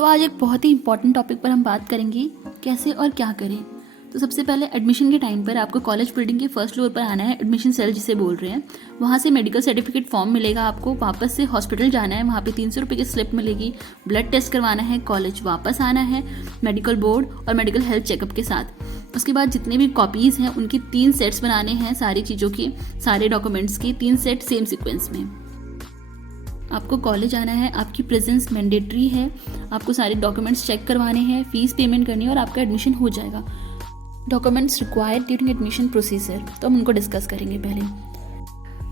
तो आज एक बहुत ही इंपॉर्टेंट टॉपिक पर हम बात करेंगे कैसे और क्या करें। तो सबसे पहले एडमिशन के टाइम पर आपको कॉलेज बिल्डिंग के फर्स्ट फ्लोर पर आना है, एडमिशन सेल जिसे बोल रहे हैं। वहाँ से मेडिकल सर्टिफिकेट फॉर्म मिलेगा आपको, वापस से हॉस्पिटल जाना है, वहाँ पे 300 रुपये की स्लिप मिलेगी, ब्लड टेस्ट करवाना है, कॉलेज वापस आना है मेडिकल बोर्ड और मेडिकल हेल्थ चेकअप के साथ। उसके बाद जितने भी कॉपीज़ हैं उनकी 3 सेट्स बनाने हैं, सारी चीज़ों की, सारे डॉक्यूमेंट्स की 3 सेट सेम सीक्वेंस में। आपको कॉलेज आना है, आपकी प्रेजेंस मैंडेटरी है, आपको सारे डॉक्यूमेंट्स चेक करवाने हैं, फीस पेमेंट करनी है और आपका एडमिशन हो जाएगा। Documents required during admission procedure, तो हम उनको डिस्कस करेंगे पहले।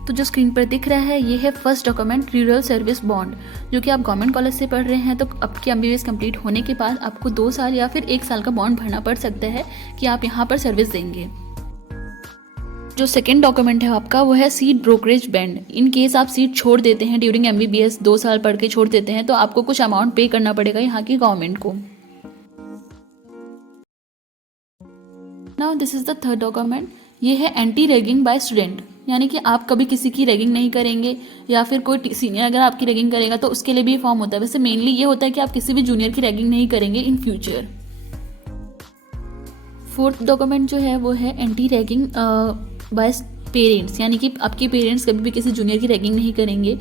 तो जो स्क्रीन पर दिख रहा है ये है first document, rural service bond, जो कि आप गवर्नमेंट कॉलेज से पढ़ रहे हैं तो आपकी MBBS कंप्लीट होने के बाद आपको 2 साल या फिर 1 साल का बॉन्ड भरना पड़ सकता है कि आप यहाँ पर सर्विस देंगे। जो सेकेंड डॉक्यूमेंट है आपका वो है seat brokerage band. In case आप सीट छोड़ देते हैं ड्यूरिंग MBBS, 2 साल पढ़ के छोड़ देते हैं तो आपको कुछ अमाउंट पे करना पड़ेगा यहाँ की गवर्नमेंट को। Now this is the third document, ये है एंटी रैगिंग बाय स्टूडेंट, यानी कि आप कभी किसी की रैगिंग नहीं करेंगे या फिर कोई सीनियर अगर आपकी रैगिंग करेगा तो उसके लिए भी फॉर्म होता है। वैसे मेनली ये होता है कि आप किसी भी जूनियर की रैगिंग नहीं करेंगे इन फ्यूचर। फोर्थ डॉक्यूमेंट जो है वो है एंटी रैगिंग बाय पेरेंट्स, यानी कि आपके पेरेंट्स कभी भी किसी जूनियर की रैगिंग नहीं करेंगे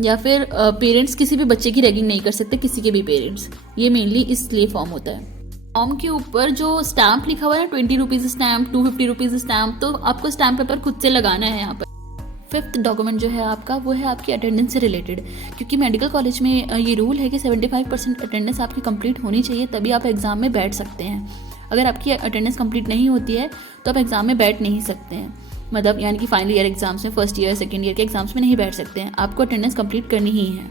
या फिर पेरेंट्स किसी भी बच्चे की रैगिंग नहीं कर सकते, किसी के भी पेरेंट्स। ये मेनली इसलिए फॉर्म होता है। फॉर्म के ऊपर जो स्टैम्प लिखा हुआ है 20 रुपीज़ स्टैम्प, 250 रुपीज़ स्टैम्प, तो आपको स्टैम्प पेपर खुद से लगाना है यहाँ पर। फिफ्थ डॉक्यूमेंट जो है आपका वो है आपकी अटेंडेंस से रिलेटेड, क्योंकि मेडिकल कॉलेज में ये रूल है कि 75% अटेंडेंस आपकी कंप्लीट होनी चाहिए तभी आप एग्ज़ाम में बैठ सकते हैं। अगर आपकी अटेंडेंस कंप्लीट नहीं होती है तो आप एग्ज़ाम में बैठ नहीं सकते हैं, मतलब यानी कि फाइनल ईयर एग्जाम्स में, फर्स्ट ईयर सेकेंड ईयर के एग्जाम्स में नहीं बैठ सकते हैं, आपको अटेंडेंस कंप्लीट करनी ही है।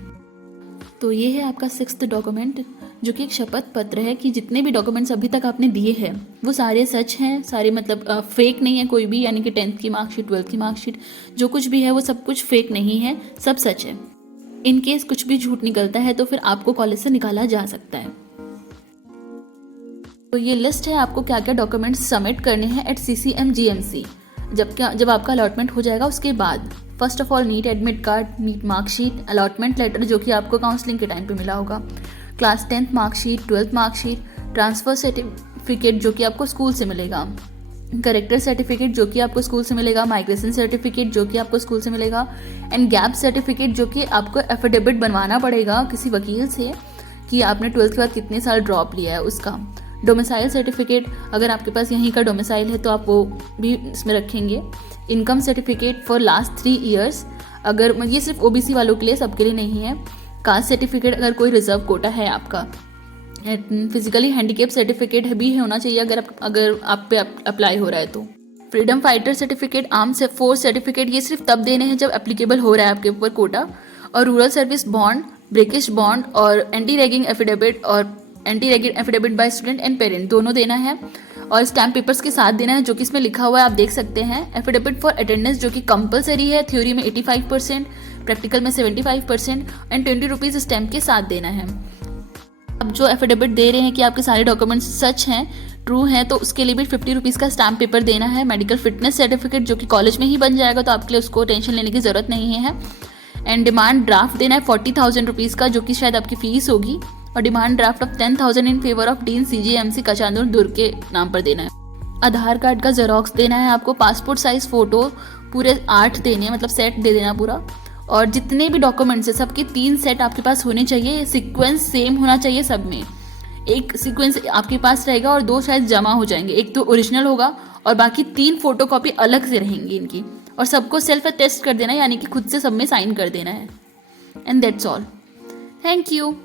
तो ये है आपका सिक्स्थ डॉक्यूमेंट, जो कि एक शपथ पत्र है कि जितने भी डॉक्यूमेंट्स अभी तक आपने दिए हैं वो सारे सच हैं, सारे मतलब फेक नहीं है कोई भी, यानी कि 10th की मार्कशीट, 12th की मार्कशीट, जो कुछ भी है वो सब कुछ फेक नहीं है, सब सच है। इन केस कुछ भी झूठ निकलता है तो फिर आपको कॉलेज से निकाला जा सकता है। तो ये लिस्ट है आपको क्या क्या डॉक्यूमेंट्स सबमिट करने हैं एट CCM GMC जब आपका अलॉटमेंट हो जाएगा उसके बाद। First of all NEET admit card, NEET marksheet, allotment letter जो कि आपको काउंसलिंग के टाइम पे मिला होगा, class 10th marksheet, 12th marksheet, transfer certificate जो कि आपको स्कूल से मिलेगा, करेक्टर सर्टिफिकेट जो कि आपको स्कूल से मिलेगा, माइग्रेशन सर्टिफिकेट जो कि आपको स्कूल से मिलेगा, एंड गैप सर्टिफिकेट जो कि आपको एफिडेविट बनवाना पड़ेगा किसी वकील से कि आपने 12th के बाद कितने साल ड्रॉप लिया है उसका। डोमिसाइल सर्टिफिकेट, अगर आपके पास यहीं का डोमिसाइल है तो आप वो भी इसमें रखेंगे। Income certificate for last 3 years, अगर ये सिर्फ OBC वालों के लिए, सबके लिए नहीं है। कास्ट सर्टिफिकेट अगर कोई रिजर्व कोटा है आपका। फिजिकली हैंडीकेप सर्टिफिकेट भी होना चाहिए अगर आप पे अप्लाई हो रहा है तो। Freedom fighter certificate, arm force certificate, ये सिर्फ तब देने हैं जब एप्लीकेबल हो रहा है आपके ऊपर कोटा। और रूरल सर्विस बॉन्ड, ब्रेकिश बॉन्ड और एंटी रैगिंग एफिडेविट और anti ragging affidavit by student and parent, दोनों देना है। और स्टैम्प पेपर्स के साथ देना है जो कि इसमें लिखा हुआ है, आप देख सकते हैं। एफिडेविट फॉर अटेंडेंस जो कि कंपलसरी है, थ्योरी में 85%, प्रैक्टिकल में 75% एंड 20 रुपीज़ स्टैम्प के साथ देना है। अब जो एफिडेविट दे रहे हैं कि आपके सारे डॉक्यूमेंट्स सच हैं, ट्रू हैं, तो उसके लिए भी 50 रुपीज़ का स्टैम्प पेपर देना है। मेडिकल फिटनेस सर्टिफिकेट जो कि कॉलेज में ही बन जाएगा तो आपके लिए उसको टेंशन लेने की ज़रूरत नहीं है। एंड डिमांड ड्राफ्ट देना है 40,000 रुपीज़ का, जो कि शायद आपकी फ़ीस होगी। और demand draft of 10,000 in favour of dean CJMC Kachandur Durg के नाम पर देना है। आधार कार्ड का जेरोक्स देना है आपको। पासपोर्ट साइज फ़ोटो पूरे 8 देने हैं, मतलब सेट दे देना पूरा। और जितने भी डॉक्यूमेंट्स हैं सबके 3 सेट आपके पास होने चाहिए, सीक्वेंस सेम होना चाहिए सब में। एक सीक्वेंस आपके पास रहेगा और 2 शायद जमा हो जाएंगे, एक तो ओरिजिनल होगा और बाकी 3 फोटोकॉपी अलग से रहेंगी इनकी। और सबको सेल्फ टेस्ट कर देना है, यानी कि खुद से सब में साइन कर देना है। And that's all. Thank you.